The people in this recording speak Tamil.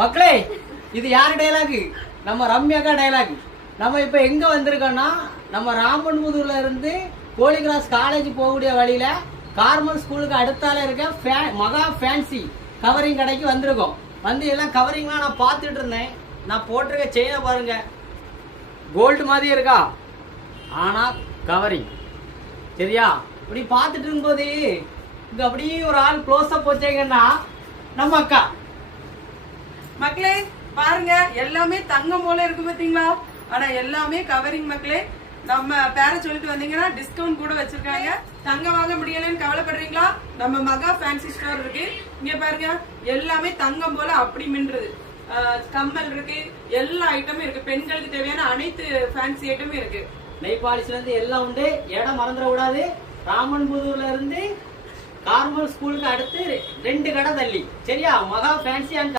மக்களே, இது யாரு டைலாக்? நம்ம ரம்யாக்கா டைலாக். நம்ம இப்ப எங்க வந்திருக்கோம்னா, நம்ம ராமன்புதூர்ல இருந்து கோழி கிராஸ் காலேஜ் போகக்கூடிய வழியில கார்மல் ஸ்கூலுக்கு அடுத்தால இருக்க மகா ஃபேன்சி கவரிங் கடைக்கு வந்திருக்கோம். வந்து எல்லாம் கவரிங்லாம் நான் பார்த்துட்டு இருந்தேன். நான் போட்டிருக்க செயினை பாருங்க, கோல்டு மாதிரி இருக்கா, ஆனா கவரிங் சரியா. இப்படி பார்த்துட்டு இருக்கும்போது இங்க அப்படியே ஒரு ஆள் க்ளோஸ் அப் வச்சீங்கன்னா நம்ம அக்கா. மக்களே பாருங்க, எல்லாமே தங்கம் போல இருக்கு பாத்தீங்களா? ஆனா எல்லாமே கவரிங் மக்களே. நம்ம பேர சொல்லிட்டு வந்தீங்கன்னா டிஸ்கவுண்ட் கூட வச்சிருக்காங்க. தங்கம் வாங்க முடியலன்னு கவலைப்படுறீங்களா? நம்ம மகா ஃபேன்சி ஸ்டோர் இருக்கு. இங்க பாருங்க, எல்லாமே தங்கம் போல அப்படி மின்றது. கம்மல் இருக்கு, எல்லா ஐட்டமும் இருக்கு. பெண்களுக்கு தேவையான அனைத்து ஃபேன்சி ஐட்டமும் இருக்கு. நெய் பாலிஷ்ல இருந்து எல்லாம் உண்டு. இடம் மறந்துட கூடாது. ராமன்புதூர்ல இருந்து கார்மல் ஸ்கூலுக்கு அடுத்து 2 கடை தள்ளி சரியா, மகா ஃபேன்சி அண்ட்